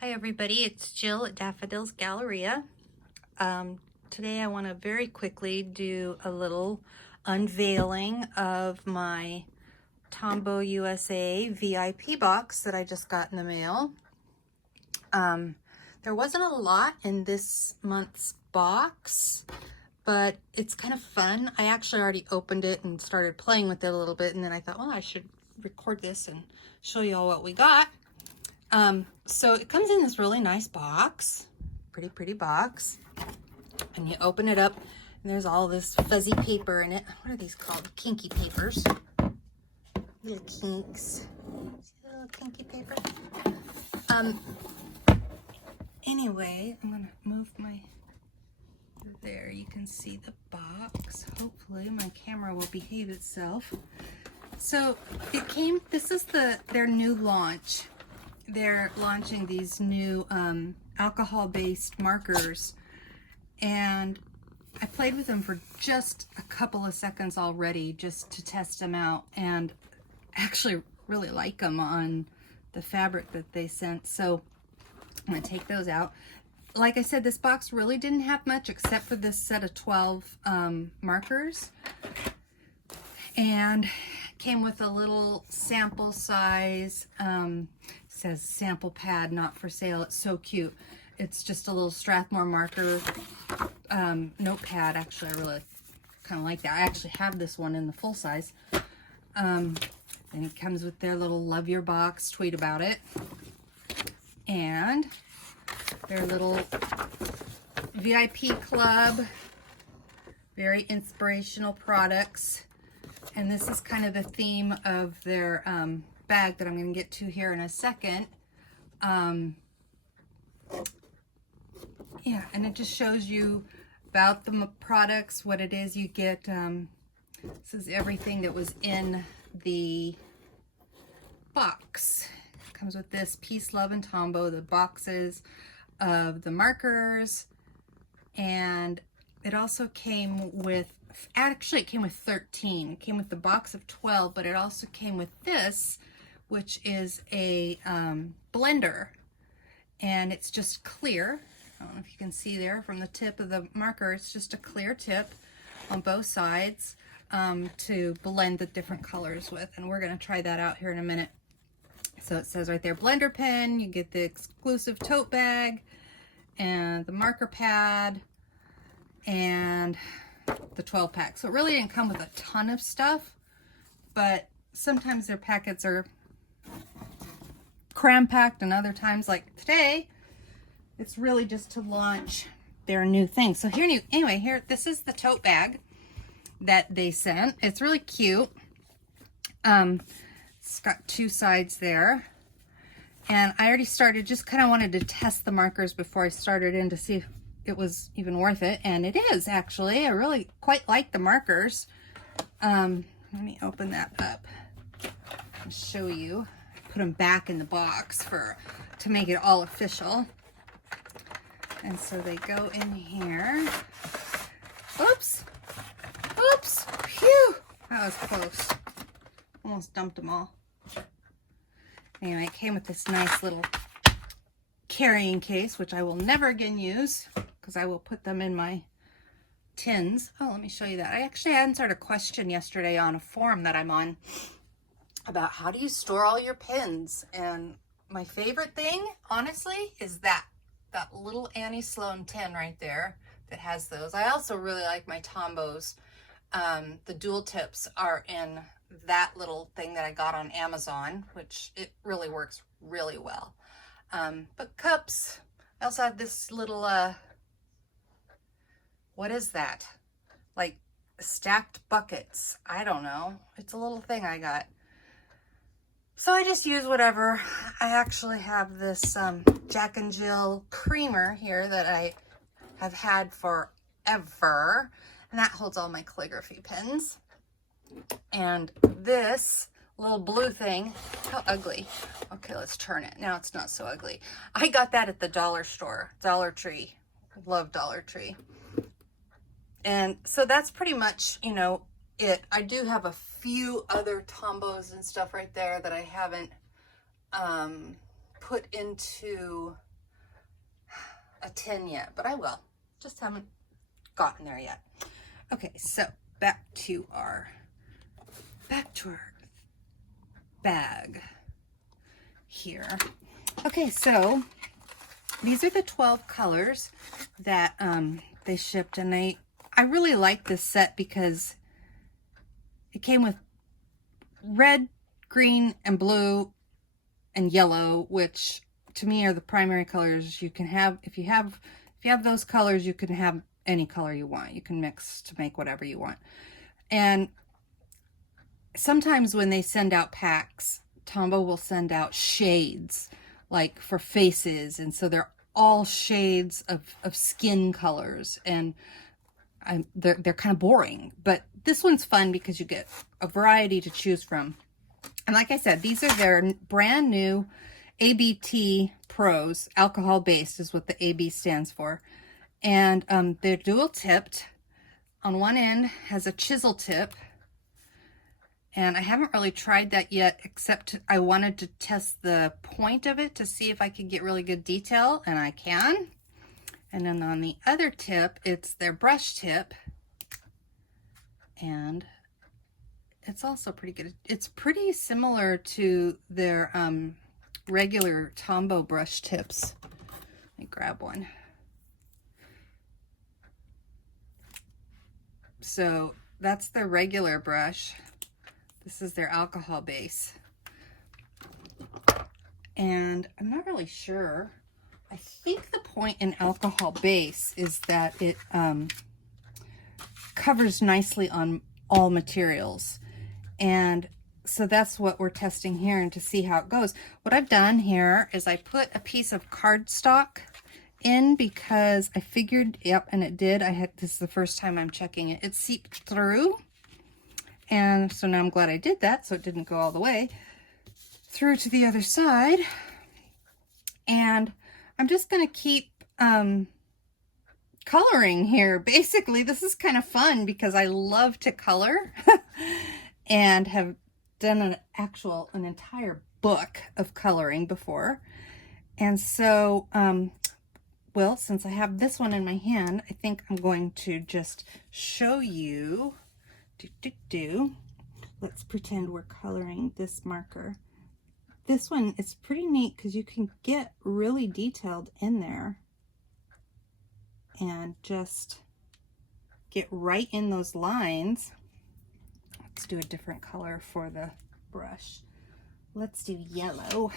Hi everybody, it's Jill at Daffodils Galleria. Today I want to very quickly do a little unveiling of my TOMBOWUSA VIP box that I just got in the mail. There wasn't a lot in this month's box, but it's kind of fun. I actually already opened it and started playing with it a little bit, and then I thought, well, I should record this and show you all what we got. So it comes in this really nice box, pretty box, and you open it up and there's all this fuzzy paper in it. What are these called? Kinky papers. Little kinks. See the little kinky paper? Anyway, I'm gonna move my, there you can see the box. Hopefully my camera will behave itself. So it came, this is their new launch. They're launching these new alcohol-based markers, and I played with them for just a couple of seconds already just to test them out, and actually really like them on the fabric that they sent. So I'm gonna take those out. Like I said, this box really didn't have much except for this set of 12 markers, and came with a little sample size, says sample pad, not for sale. It's so cute. It's just a little Strathmore marker notepad. Actually, I really kind of like that. I actually have this one in the full size. And it comes with their little love your box, tweet about it, and their little VIP club, very inspirational products. And this is kind of the theme of their bag that I'm going to get to here in a second. Yeah, and it just shows you about the products, what it is you get. This is everything that was in the box. It comes with this Peace, Love, and Tombow, the boxes of the markers, and it also came with, actually it came with 13. It came with the box of 12, but it also came with this, which is a blender, and it's just clear. I don't know if you can see there from the tip of the marker, it's just a clear tip on both sides to blend the different colors with, and we're going to try that out here in a minute. So it says right there, blender pen, you get the exclusive tote bag, and the marker pad, and the 12 pack. So it really didn't come with a ton of stuff, but sometimes their packets are cram-packed, and other times, like today, it's really just to launch their new thing. So here, anyway, here, this is the tote bag that they sent. It's really cute. It's got two sides there, and I already started, just kind of wanted to test the markers before I started in to see if it was even worth it, and it is actually. I really quite like the markers. Let me open that up and show you. Put them back in the box to make it all official. And so they go in here. Oops, phew, that was close. Almost dumped them all. Anyway, it came with this nice little carrying case, which I will never again use because I will put them in my tins. Oh, let me show you that. I actually answered a question yesterday on a forum that I'm on about how do you store all your pins, and my favorite thing, honestly, is that little Annie Sloan tin right there that has those. I also really like my Tombows. The dual tips are in that little thing that I got on Amazon, which it really works really well. But cups, I also have this little, what is that? Like stacked buckets. I don't know. It's a little thing I got. So I just use whatever. I actually have this Jack and Jill creamer here that I have had forever, and that holds all my calligraphy pens. And this little blue thing. How ugly. Okay, let's turn it. Now it's not so ugly. I got that at the dollar store, Dollar Tree. Love Dollar Tree. And so that's pretty much, you know, it. I do have a few other Tombows and stuff right there that I haven't put into a tin yet, but I will. Just haven't gotten there yet. Okay, so back to our bag here. Okay, so these are the 12 colors that they shipped, and I really like this set because it came with red, green, and blue, and yellow, which to me are the primary colors you can have. If you have those colors, you can have any color you want. You can mix to make whatever you want. And sometimes when they send out packs, Tombow will send out shades, like for faces, and so they're all shades of skin colors, and they're kind of boring. But this one's fun because you get a variety to choose from. And like I said, these are their brand new ABT Pros. Alcohol based is what the AB stands for. And they're dual tipped. On one end has a chisel tip. And I haven't really tried that yet, except I wanted to test the point of it to see if I could get really good detail, and I can. And then on the other tip, it's their brush tip. And it's also pretty good. It's pretty similar to their regular Tombow brush tips. Let me grab one. So that's their regular brush. This is their alcohol base. And I'm not really sure. I think the point in alcohol base is that it covers nicely on all materials. And so that's what we're testing here, and to see how it goes. What I've done here is I put a piece of cardstock in because I figured, yep, and it did. This is the first time I'm checking it. It seeped through. And so now I'm glad I did that, so it didn't go all the way through to the other side. And I'm just going to keep coloring here. Basically, this is kind of fun because I love to color and have done an entire book of coloring before. And so, well, since I have this one in my hand, I think I'm going to just show you. Let's pretend we're coloring this marker. This one is pretty neat because you can get really detailed in there and just get right in those lines. Let's do a different color for the brush. Let's do yellow.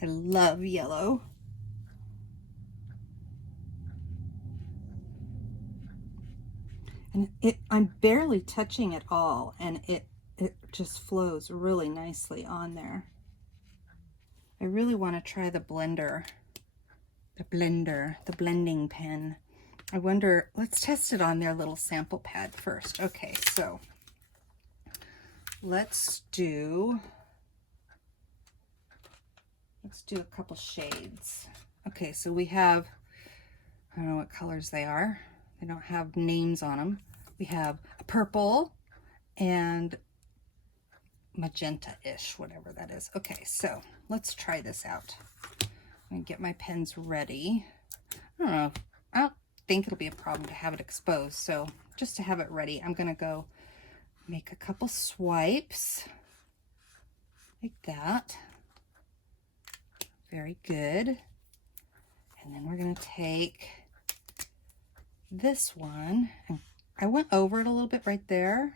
I love yellow. And I'm barely touching it all, and it just flows really nicely on there. I really want to try the blender, the blending pen. I wonder, let's test it on their little sample pad first. Okay, so let's do a couple shades. Okay, so we have, I don't know what colors they are. They don't have names on them. We have a purple and magenta-ish, whatever that is. Okay, so let's try this out. I'm gonna get my pens ready. I don't think it'll be a problem to have it exposed. So just to have it ready, I'm gonna go make a couple swipes like that. Very good. And then we're gonna take this one, and I went over it a little bit right there,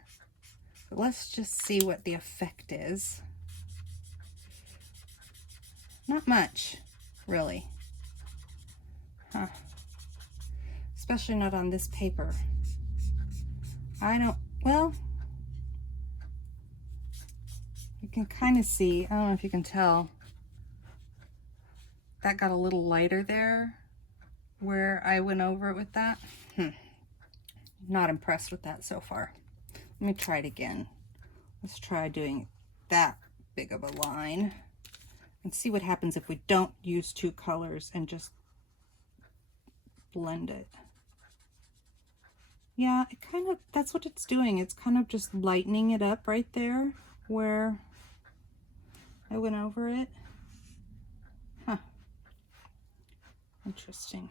but let's just see what the effect is. Not much, really. Huh. Especially not on this paper. Well, you can kind of see, I don't know if you can tell, that got a little lighter there where I went over it with that. Not impressed with that so far. Let me try it again. Let's try doing that big of a line. And see what happens if we don't use two colors and just blend it. Yeah, it kind of, that's what it's doing. It's kind of just lightening it up right there where I went over it. Huh. Interesting.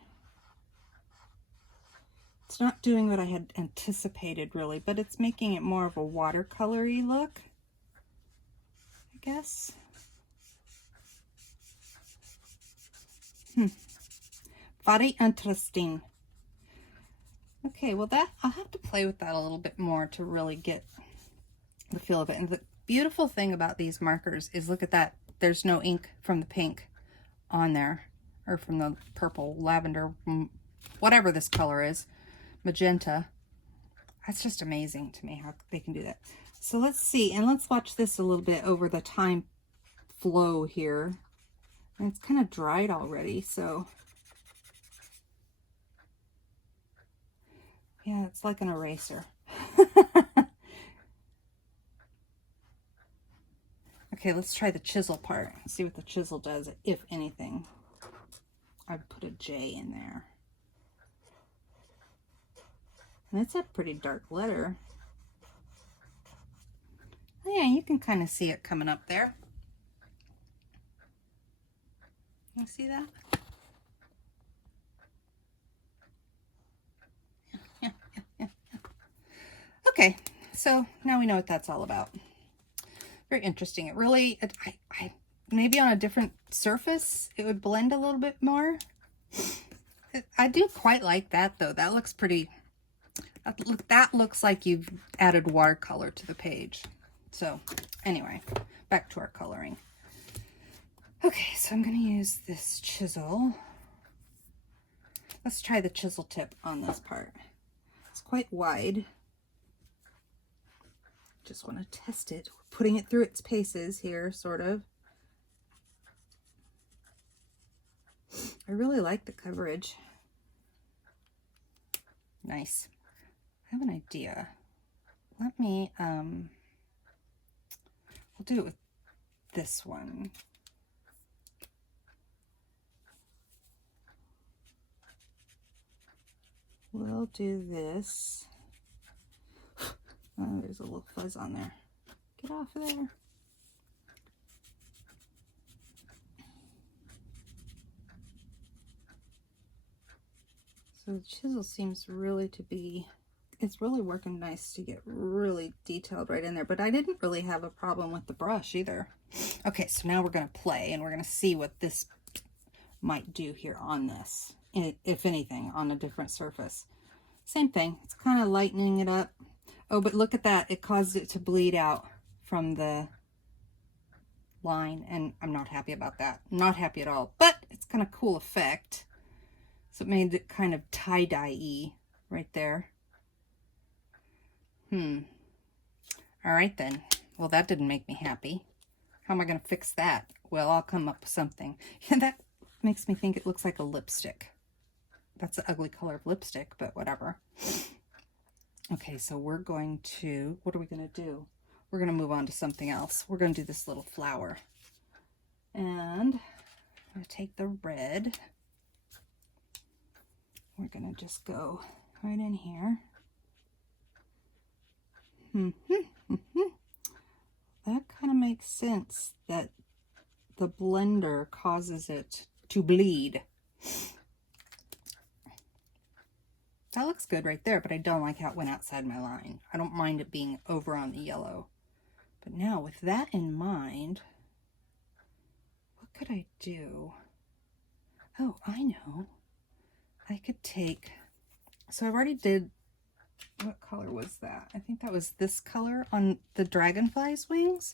It's not doing what I had anticipated really, but it's making it more of a watercolory look, I guess. Very interesting. Okay, well that, I'll have to play with that a little bit more to really get the feel of it. And the beautiful thing about these markers is, look at that, there's no ink from the pink on there, or from the purple, lavender, whatever this color is, magenta. That's just amazing to me how they can do that. So let's see, and let's watch this a little bit over the time flow here. And it's kind of dried already, so yeah, it's like an eraser. Okay, let's try the chisel part. See what the chisel does, if anything. I'd put a J in there. And it's a pretty dark letter. Oh, yeah, you can kind of see it coming up there. You see that? Yeah. Okay, so now we know what that's all about. Very interesting. It really, I maybe on a different surface, it would blend a little bit more. I do quite like that though. That looks pretty, that looks like you've added watercolor to the page. So anyway, back to our coloring. Okay, so I'm going to use this chisel. Let's try the chisel tip on this part. It's quite wide. Just want to test it. We're putting it through its paces here, sort of. I really like the coverage. Nice. I have an idea. Let me, we'll do it with this one. We'll do this. Oh, there's a little fuzz on there. Get off of there. So the chisel seems really to be, it's really working nice to get really detailed right in there, but I didn't really have a problem with the brush either. Okay, so now we're going to play and we're going to see what this might do here on this, if anything, on a different surface. Same thing, it's kind of lightening it up. Oh, but look at that, it caused it to bleed out from the line, and I'm not happy about that. Not happy at all, but it's kind of cool effect. So it made it kind of tie-dye-y right there. All right then. Well, that didn't make me happy. How am I going to fix that? Well, I'll come up with something. Yeah, that makes me think it looks like a lipstick. That's the ugly color of lipstick, but whatever. Okay, so we're going to, what are we going to do? We're going to move on to something else. We're going to do this little flower. And I'm going to take the red. We're going to just go right in here. That kind of makes sense that the blender causes it to bleed. That looks good right there, but I don't like how it went outside my line. I don't mind it being over on the yellow. But now with that in mind, what could I do? Oh, I know. I could take, so I've already did, what color was that? I think that was this color on the dragonfly's wings.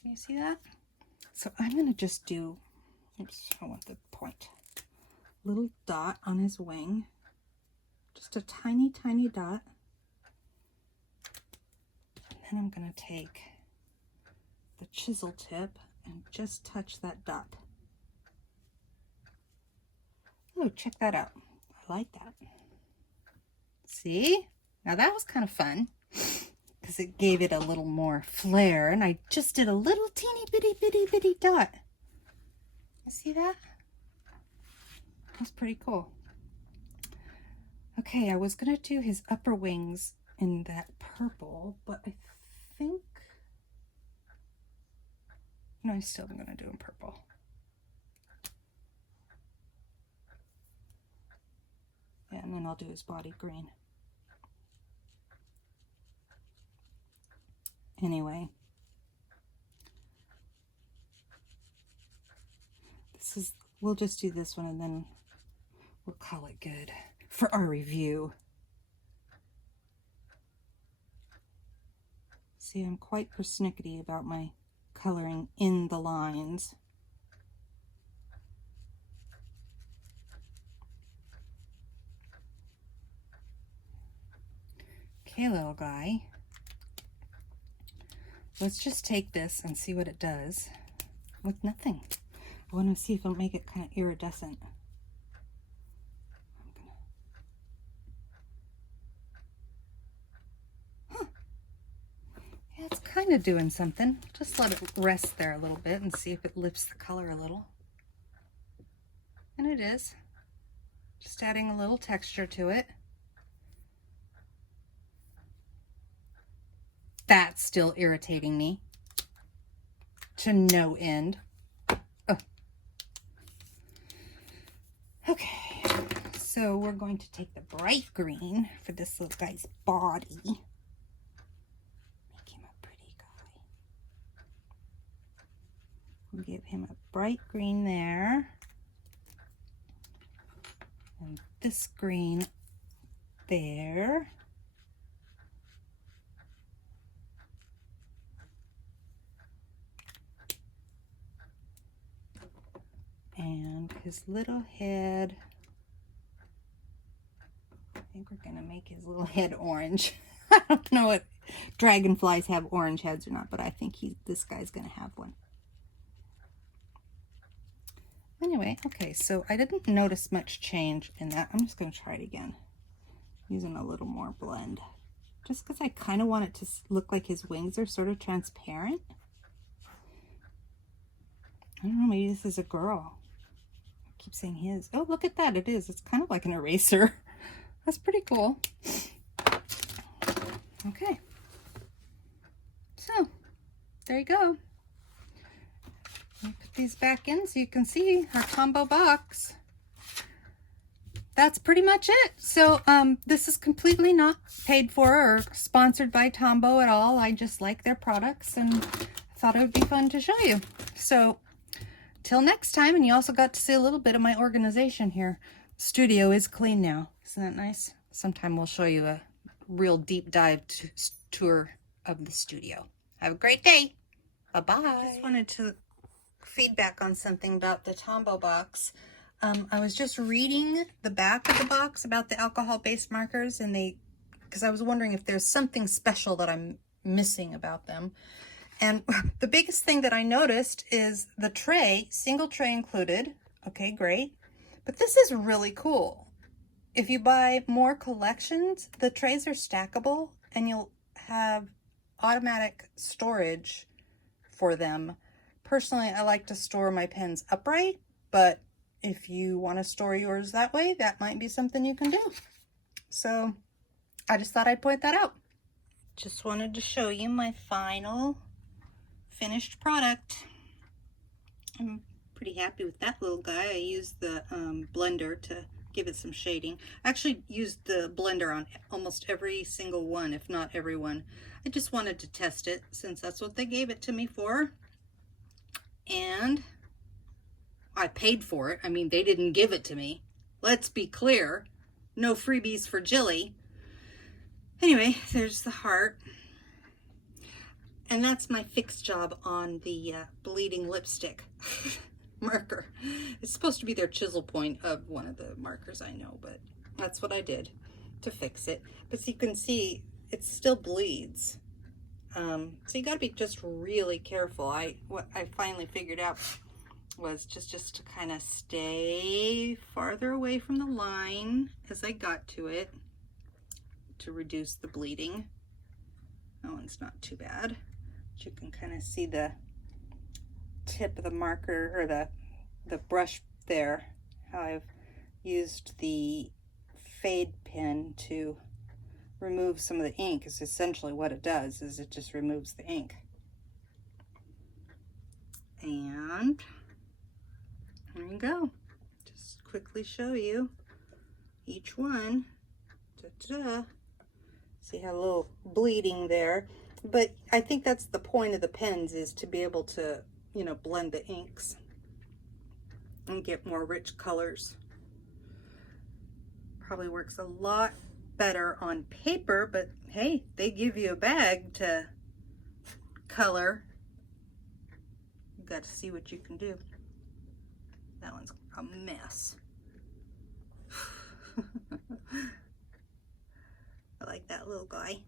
Can you see that? So I'm going to just do, oops, I want the point. Little dot on his wing. Just a tiny, tiny dot. And then I'm going to take the chisel tip and just touch that dot. Oh, check that out. I like that. See? Now that was kind of fun. because it gave it a little more flair. And I just did a little teeny bitty dot. You see that? That's pretty cool. Okay, I was gonna do his upper wings in that purple, but I think, no, I'm still gonna do him purple. Yeah, and then I'll do his body green. Anyway, we'll just do this one and then we'll call it good for our review. See, I'm quite persnickety about my coloring in the lines. Okay, little guy. Let's just take this and see what it does with nothing. I want to see if it'll make it kind of iridescent. Huh. Yeah, it's kind of doing something. Just let it rest there a little bit and see if it lifts the color a little. And it is. Just adding a little texture to it. That's still irritating me to no end. Oh. Okay, so we're going to take the bright green for this little guy's body. Make him a pretty guy. We'll give him a bright green there. And this green there. And his little head, I think we're gonna make his little head orange. I don't know if dragonflies have orange heads or not, but I think this guy's gonna have one. Anyway, okay, so I didn't notice much change in that. I'm just gonna try it again, using a little more blend. Just because I kind of want it to look like his wings are sort of transparent. I don't know, maybe this is a girl. I keep saying his. Oh, look at that. It is. It's kind of like an eraser. That's pretty cool. Okay. So, there you go. Let me put these back in so you can see our Tombow box. That's pretty much it. So, this is completely not paid for or sponsored by Tombow at all. I just like their products and thought it would be fun to show you. So, till next time, and you also got to see a little bit of my organization here. The studio is clean now. Isn't that nice? Sometime we'll show you a real deep dive tour of the studio. Have a great day. Bye-bye. I just wanted to feedback on something about the Tombow box. I was just reading the back of the box about the alcohol-based markers, and because I was wondering if there's something special that I'm missing about them. And the biggest thing that I noticed is the tray, single tray included. Okay, great. But this is really cool. If you buy more collections, the trays are stackable and you'll have automatic storage for them. Personally, I like to store my pens upright, but if you want to store yours that way, that might be something you can do. So I just thought I'd point that out. Just wanted to show you my final finished product. I'm pretty happy with that little guy. I used the blender to give it some shading. I actually used the blender on almost every single one, if not every one. I just wanted to test it since that's what they gave it to me for. And I paid for it. I mean, they didn't give it to me. Let's be clear. No freebies for Jilly. Anyway, there's the heart. And that's my fix job on the bleeding lipstick marker. It's supposed to be their chisel point of one of the markers, I know, but that's what I did to fix it. But so you can see it still bleeds. So you got to be just really careful. What I finally figured out was just to kind of stay farther away from the line as I got to it to reduce the bleeding. That one's not too bad. But you can kind of see the tip of the marker, or the brush there, how I've used the fade pen to remove some of the ink. Is essentially what it does, is it just removes the ink. And there you go. Just quickly show you each one. Ta-da. See how a little bleeding there, but I think that's the point of the pens, is to be able to, you know, blend the inks and get more rich colors. Probably works a lot better on paper, but hey, they give you a bag to color. You got to see what you can do. That one's a mess. I like that little guy.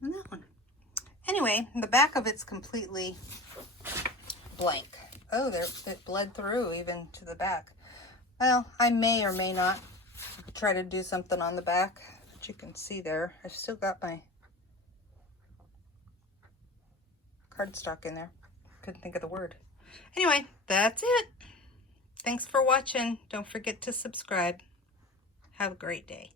And that one. Anyway, the back of it's completely blank. Oh, there, it bled through even to the back. Well, I may or may not try to do something on the back, but you can see there, I've still got my cardstock in there. Couldn't think of the word. Anyway, that's it. Thanks for watching. Don't forget to subscribe. Have a great day.